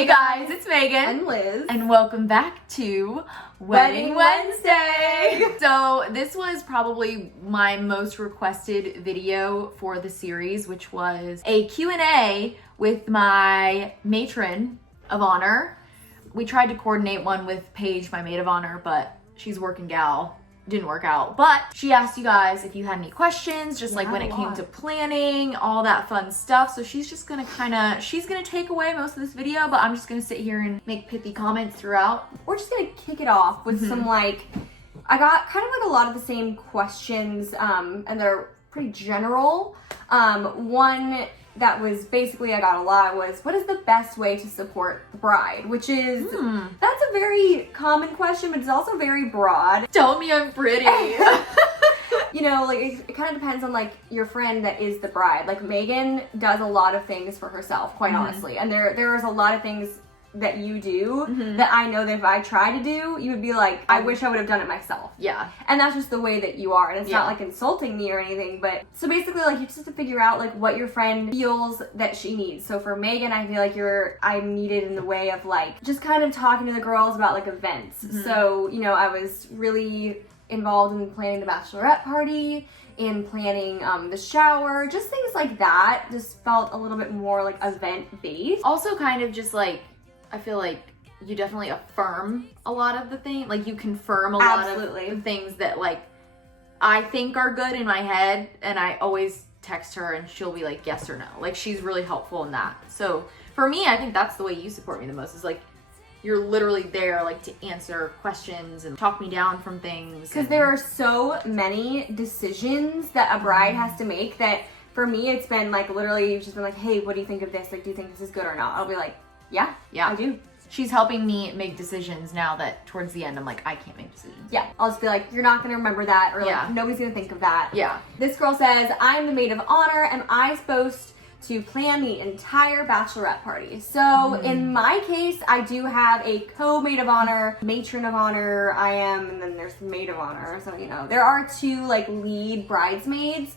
Hey guys, it's Megan and Liz, and welcome back to Wedding Wednesday. So this was probably my most requested video for the series, which was a Q&A with my matron of honor. We tried to coordinate one with Paige, my maid of honor, but she's a working gal. Didn't work out. But she asked you guys if you had any questions, just like when it came to planning, all that fun stuff. So she's just gonna she's gonna take away most of this video, but I'm just gonna sit here and make pithy comments throughout. we're just gonna kick it off with some I got kind of like a lot of the same questions, and they're pretty general. One that was basically I got a lot was, what is the best way to support the bride? Which is, that's a very common question, but it's also very broad. Tell me I'm pretty. You know, like it kind of depends on like your friend that is the bride. Like Megan does a lot of things for herself, quite honestly. And there is a lot of things that you do that I know that if I try to do, you would be like, I wish I would have done it myself. Yeah. And that's just the way that you are. And it's not like insulting me or anything, but so basically like you just have to figure out like what your friend feels that she needs. So for Megan, I feel like I'm needed in the way of like just kind of talking to the girls about like events. So, you know, I was really involved in planning the bachelorette party, in planning the shower, just things like that. Just felt a little bit more like event based. Also kind of just like, I feel like you definitely affirm a lot of the things, like you confirm a lot of the things that like I think are good in my head, and I always text her and she'll be like yes or no. Like she's really helpful in that. So for me, I think that's the way you support me the most, is like you're literally there like to answer questions and talk me down from things. Because there are so many decisions that a bride has to make that for me it's been like literally you've just been like, hey, what do you think of this? Like, do you think this is good or not? I'll be like, yeah, I do. She's helping me make decisions now that towards the end I'm like, I can't make decisions. Yeah, I'll just be like, you're not gonna remember that, or like nobody's gonna think of that. Yeah. This girl says, I'm the maid of honor. Am I supposed to plan the entire bachelorette party? So in my case, I do have a co-maid of honor, matron of honor, I am, and then there's the maid of honor. So, you know, there are two like lead bridesmaids.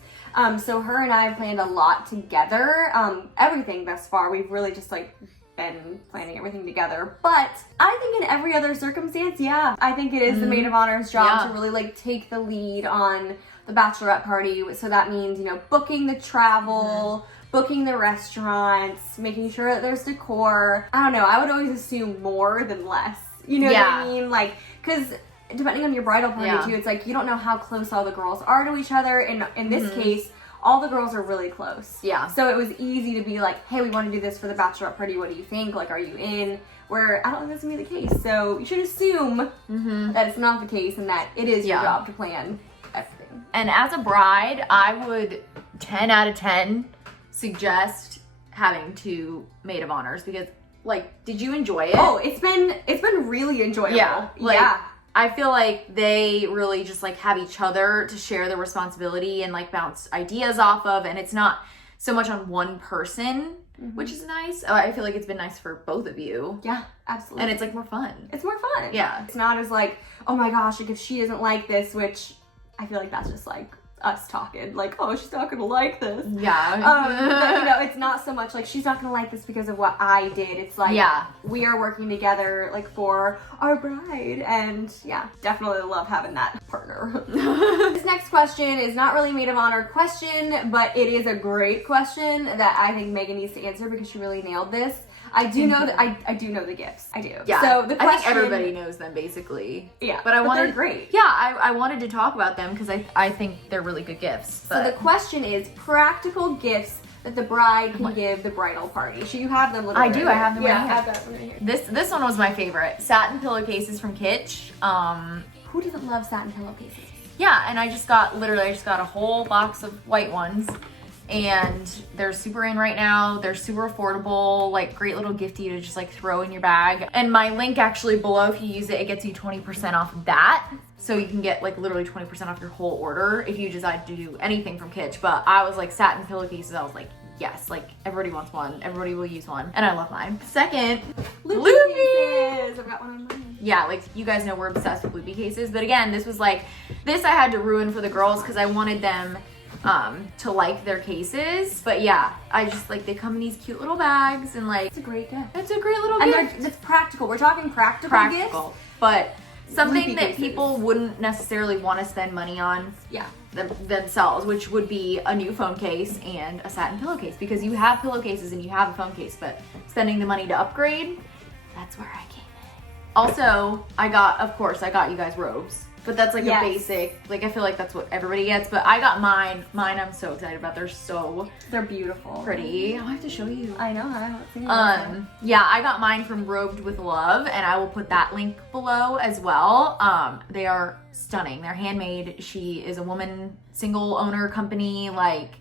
So her and I have planned a lot together. Everything thus far, we've really just like been planning everything together. But I think in every other circumstance, I think it is the maid of honor's job to really like take the lead on the bachelorette party. So that means, you know, booking the travel, booking the restaurants, making sure that there's decor. I don't know, I would always assume more than less. You know what I mean? Like, because depending on your bridal party too, it's like you don't know how close all the girls are to each other. In this case, all the girls are really close. Yeah. So it was easy to be like, hey, we want to do this for the bachelorette party. What do you think? Like, are you in? Where I don't think that's gonna be the case. So you should assume that it's not the case and that it is your job to plan everything. And as a bride, I would 10 out of 10 suggest having two maid of honors, because like, did you enjoy it? Oh, it's been really enjoyable. Yeah. I feel like they really just like have each other to share the responsibility and like bounce ideas off of, and it's not so much on one person, which is nice. I feel like it's been nice for both of you. Yeah, absolutely. And it's like more fun. It's more fun. Yeah. It's not as like, oh my gosh, like if she isn't like this, which I feel like that's just like us talking, like, oh, she's not gonna like this. Yeah. But, you know, it's not so much like she's not gonna like this because of what I did. It's like, we are working together like for our bride, and definitely love having that partner. This next question is not really maid of honor question, but it is a great question that I think Megan needs to answer because she really nailed this. I do know that I do know the gifts. I do. Yeah. So the question, I think everybody knows them basically. Yeah. But they're great. Yeah, I wanted to talk about them because I think they're really good gifts. But. So the question is practical gifts that the bride can give the bridal party. Should you have them? I do. I have them. Yeah, I have that one right here. This one was my favorite. Satin pillowcases from Kitsch. Who doesn't love satin pillowcases? Yeah, and I just got a whole box of white ones. And they're super in right now. They're super affordable, like great little gifty to just like throw in your bag. And my link actually below, if you use it, it gets you 20% off of that. So you can get like literally 20% off your whole order if you decide to do anything from Kitsch. But I was like, satin pillowcases, I was like, yes, like everybody wants one, everybody will use one, and I love mine. Second, loopy cases. I've got one on mine. Yeah, like you guys know we're obsessed with loopy cases, but again, this I had to ruin for the girls because I wanted them to like their cases. But yeah, I just like, they come in these cute little bags and like, It's a great gift. it's a great little And gift. it's practical. We're talking practical gifts. But something Loopy that cases. people wouldn't necessarily want to spend money on Yeah. themselves, which would be a new phone case and a satin pillowcase, because you have pillowcases and you have a phone case, but spending the money to upgrade, that's where I came in. Also, of course, I got you guys robes, but that's like Yes. a basic, like I feel like that's what everybody gets, but I got mine I'm so excited about. They're beautiful. Pretty. I'll have to show you. I know, I haven't seen them. Yeah, I got mine from Robed with Love, and I will put that link below as well. They are stunning. They're handmade. She is a woman, single owner company. Like,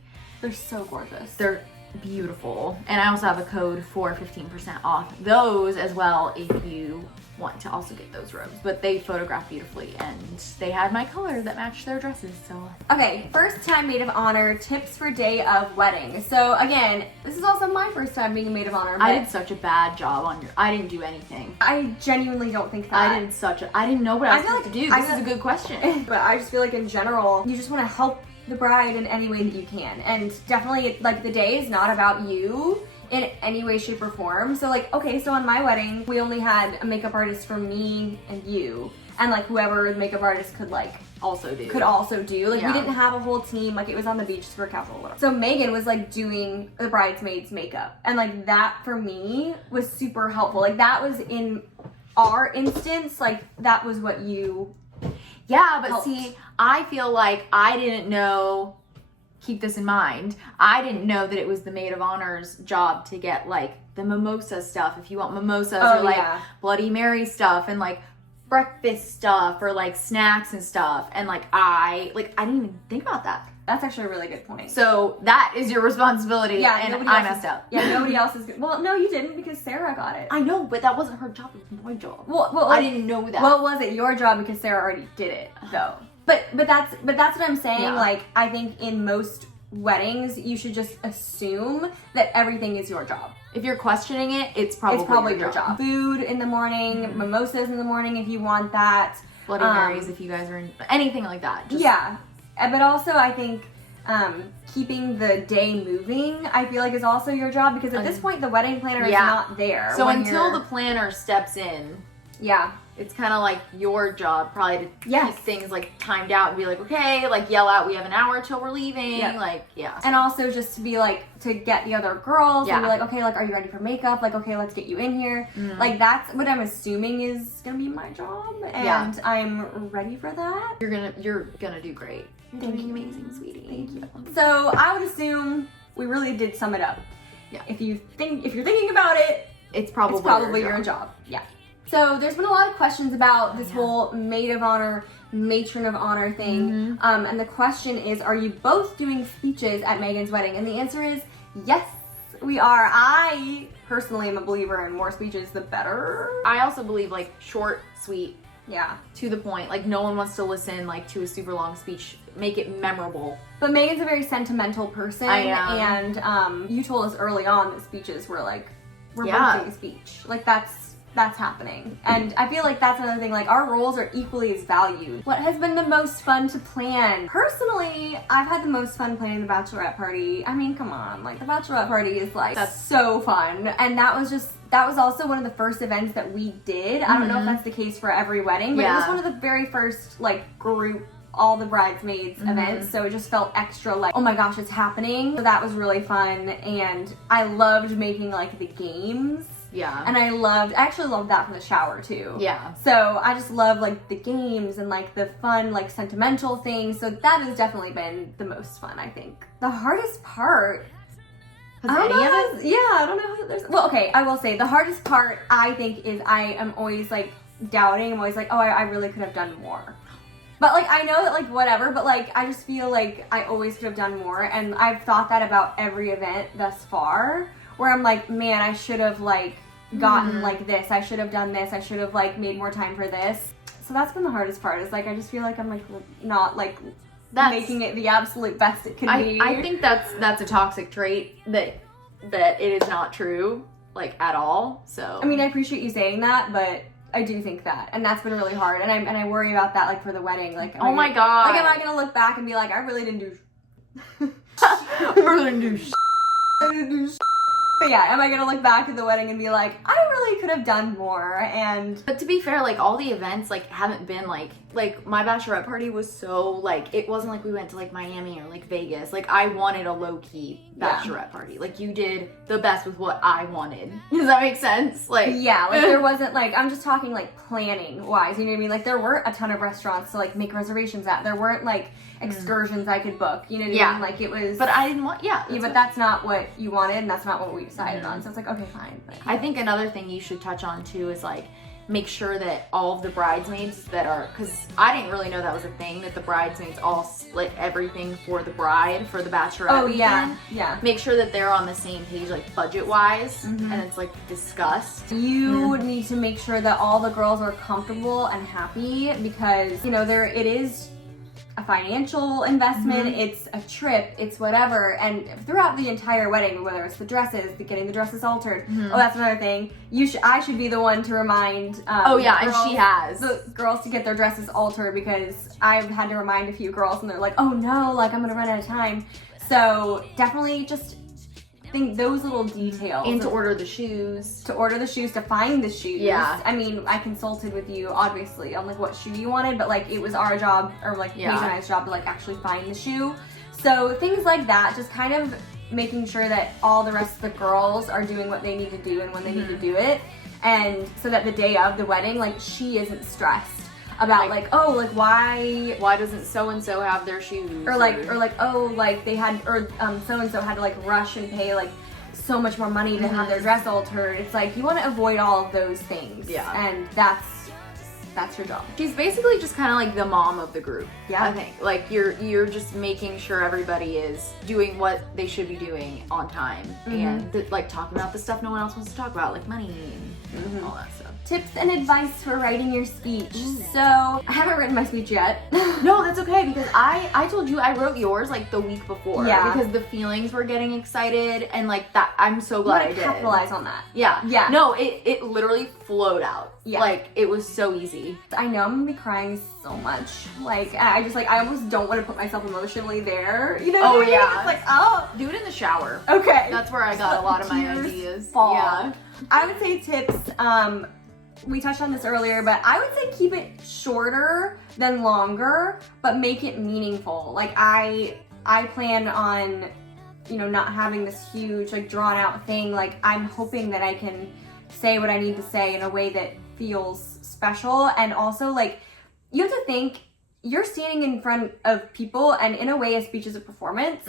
They're so gorgeous. they're beautiful. And I also have a code for 15% off those as well if you want to also get those robes. But they photograph beautifully, and they had my color that matched their dresses, so. Okay, first time maid of honor, tips for day of wedding. So again, this is also my first time being a maid of honor. I did such a bad job on I didn't do anything. I genuinely don't think that. I didn't know what I was feel supposed to like- do. I This feel- is a good question. But I just feel like in general, you just want to help the bride in any way that you can. And definitely, like, the day is not about you in any way, shape, or form. So like, okay, so on my wedding, we only had a makeup artist for me and you. And like whoever the makeup artist could Also do. Like, Yeah. we didn't have a whole team. Like, it was on the beach, super casual, whatever. So Megan was like doing the bridesmaid's makeup. And like that for me was super helpful. Like, that was in our instance, like that was what you Yeah, but helped. see, I feel like I didn't know, keep this in mind, I didn't know that it was the Maid of Honor's job to get like the mimosa stuff, if you want mimosas, Oh, or like yeah. Bloody Mary stuff, and like breakfast stuff, or like snacks and stuff. And like I didn't even think about that. That's actually a really good point. So that is your responsibility, Yeah, and nobody I else messed up. Yeah, nobody else is good. Well, no, you didn't, because Sarah got it. I know, but that wasn't her job, it was my job. Well, I didn't know that. Well, was it your job because Sarah already did it though? But that's what I'm saying. Yeah. Like, I think in most weddings, you should just assume that everything is your job. If you're questioning it, it's probably your job. Food in the morning, mimosas in the morning if you want that. Bloody Marys if you guys are in anything like that. Just, Yeah, but also I think keeping the day moving, I feel like, is also your job, because at this point the wedding planner is Yeah. not there. So when until you're- the planner steps in, yeah. it's kind of like your job probably to Yes. keep things like timed out and be like, okay, like yell out, we have an hour till we're leaving. Yeah. Like, yeah. And also just to be like, to get the other girls and be Yeah. like, okay, like, are you ready for makeup? Like, okay, let's get you in here. Like, that's what I'm assuming is gonna be my job, and Yeah. I'm ready for that. You're gonna do great. You're Thank doing you. amazing, sweetie. Thank you. So I would assume we really did sum it up. Yeah. If you're thinking about it, It's probably, it's probably your job. Yeah. So there's been a lot of questions about this whole maid of honor, matron of honor thing. And the question is, are you both doing speeches at Megan's wedding? And the answer is yes, we are. I personally am a believer in more speeches, the better. I also believe like short, sweet, Yeah. to the point. Like no one wants to listen like to a super long speech. Make it memorable. But Megan's a very sentimental person. I am. And you told us early on that speeches were like, we're Yeah. both doing a speech. Like that's happening. And I feel like that's another thing, like our roles are equally as valued. What has been the most fun to plan? Personally, I've had the most fun planning the bachelorette party. I mean, come on, like the bachelorette party is like so fun. And that was also one of the first events that we did. I don't know if that's the case for every wedding, but it was one of the very first like group, all the bridesmaids events, so it just felt extra like, oh my gosh, it's happening. So that was really fun, and I loved making like the games. Yeah. And I actually loved that from the shower too. Yeah. So I just love like the games and like the fun, like sentimental things. So that has definitely been the most fun, I think. The hardest part, I don't know. Well, okay, I will say the hardest part, I think, is I am always like doubting. I'm always like, oh, I really could have done more. But like, I know that like whatever, but like, I just feel like I always could have done more. And I've thought that about every event thus far, where I'm like, man, I should have like gotten like this. I should have done this. I should have like made more time for this. So that's been the hardest part, is like, I just feel like I'm like not like making it the absolute best it could be. I think that's a toxic trait that it is not true, like at all. So I mean, I appreciate you saying that, but I do think that, and that's been really hard, and I worry about that, like for the wedding, like oh my god, like am I gonna look back and be like, I really didn't do We're gonna do But yeah, am I gonna look back at the wedding and be like, I really could have done more? And but to be fair, like all the events like haven't been like my bachelorette party was so like, it wasn't like we went to like Miami or like Vegas. Like I wanted a low-key bachelorette party. Like you did the best with what I wanted. Does that make sense? Like yeah, like there wasn't like, I'm just talking like planning wise, you know what I mean? Like there were a ton of restaurants to like make reservations at. There weren't like excursions I could book, you know what I mean? Like it was, but I didn't want but that's not what you wanted and that's not what we decided on. So it's like, okay, fine. But, I think another thing you should touch on too is like make sure that all of the bridesmaids that are, because I didn't really know that was a thing, that the bridesmaids all split everything for the bride for the bachelorette weekend. Yeah. Make sure that they're on the same page, like budget wise, and it's like discussed. You need to make sure that all the girls are comfortable and happy because, you know, it is a financial investment, it's a trip, it's whatever, and throughout the entire wedding, whether it's the dresses, getting the dresses altered, oh, that's another thing. I should be the one to remind. And she has the girls to get their dresses altered because I've had to remind a few girls, and they're like, "Oh no, like I'm gonna run out of time." So definitely just think those little details. And to order the shoes. To find the shoes. Yeah. I mean, I consulted with you, obviously, on like what shoe you wanted, but like it was our job, or like Paige and I's job to like actually find the shoe. So things like that, just kind of making sure that all the rest of the girls are doing what they need to do and when they need to do it. And so that the day of the wedding, like she isn't stressed about like oh, like why doesn't so-and-so have their shoes, or oh, like they had, or so-and-so had to like rush and pay like so much more money to have their dress altered. It's like you want to avoid all of those things, and that's your job. She's basically just kind of like the mom of the group. Yeah, I think like you're just making sure everybody is doing what they should be doing on time, and like talking about the stuff no one else wants to talk about, like money and all that stuff. Tips and advice for writing your speech. So I haven't written my speech yet. No, that's okay, because I told you I wrote yours like the week before. Yeah. Because the feelings were getting excited, and like that, I'm so glad I did. Capitalize on that. Yeah. Yeah. No, it literally flowed out. Yeah. Like it was so easy. I know I'm gonna be crying so much. Like I almost don't want to put myself emotionally there. You know? Oh what I mean? yeah. It's like, oh, do it in the shower. Okay. That's where I got a lot of my ideas. Fall. Yeah. I would say tips. We touched on this earlier, but I would say keep it shorter than longer, but make it meaningful. Like I plan on, you know, not having this huge, like drawn out thing. Like I'm hoping that I can say what I need to say in a way that feels special. And also like, you have to think, you're standing in front of people, and in a way a speech is a performance,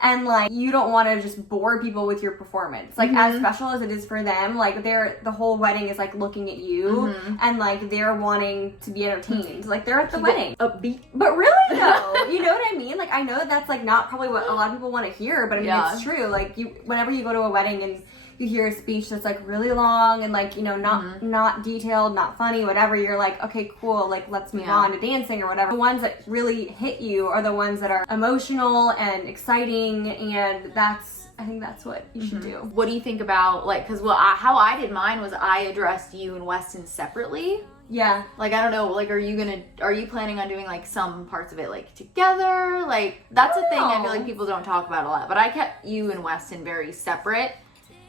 and like you don't want to just bore people with your performance, like as special as it is for them, like the whole wedding is like looking at you, and like they're wanting to be entertained, like they're at the wedding upbeat, but really though, you know what I mean? Like I know that's like not probably what a lot of people want to hear, but I mean it's true. Like whenever you go to a wedding and you hear a speech that's like really long and like, you know, not detailed, not funny, whatever, you're like, okay, cool, like let's move on to dancing or whatever. The ones that really hit you are the ones that are emotional and exciting, and I think that's what you should do. What do you think about like, because how I did mine was I addressed you and Weston separately. Yeah. Like, I don't know, like, are you planning on doing like some parts of it like together? Like that's a thing I feel like people don't talk about a lot, but I kept you and Weston very separate,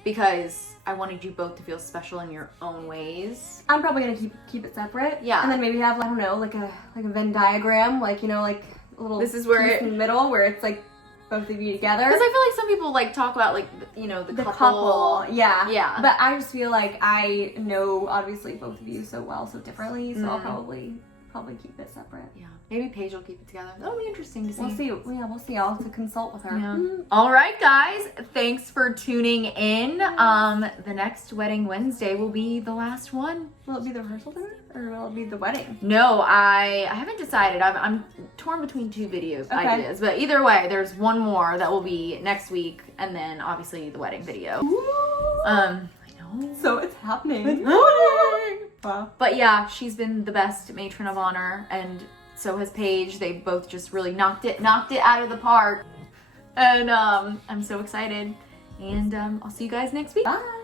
because I wanted you both to feel special in your own ways. I'm probably gonna keep it separate. Yeah. And then maybe have, I don't know, like a Venn diagram, like, you know, like a little piece in the middle where it's like both of you together. Because I feel like some people like talk about like, you know, the couple. Yeah. Yeah. But I just feel like I know obviously both of you so well, so differently, so I'll probably keep it separate. Yeah. Maybe Paige will keep it together. That'll be interesting to see. We'll see. Yeah, we'll see. I'll have to consult with her. Yeah. All right, guys. Thanks for tuning in. The next Wedding Wednesday will be the last one. Will it be the rehearsal dinner, or will it be the wedding? No, I haven't decided. I'm torn between two ideas, but either way, there's one more that will be next week, and then obviously the wedding video. Ooh. So it's happening. It's happening. Wow. But yeah, she's been the best matron of honor, and so has Paige. They both just really knocked it out of the park. And I'm so excited. And I'll see you guys next week. Bye.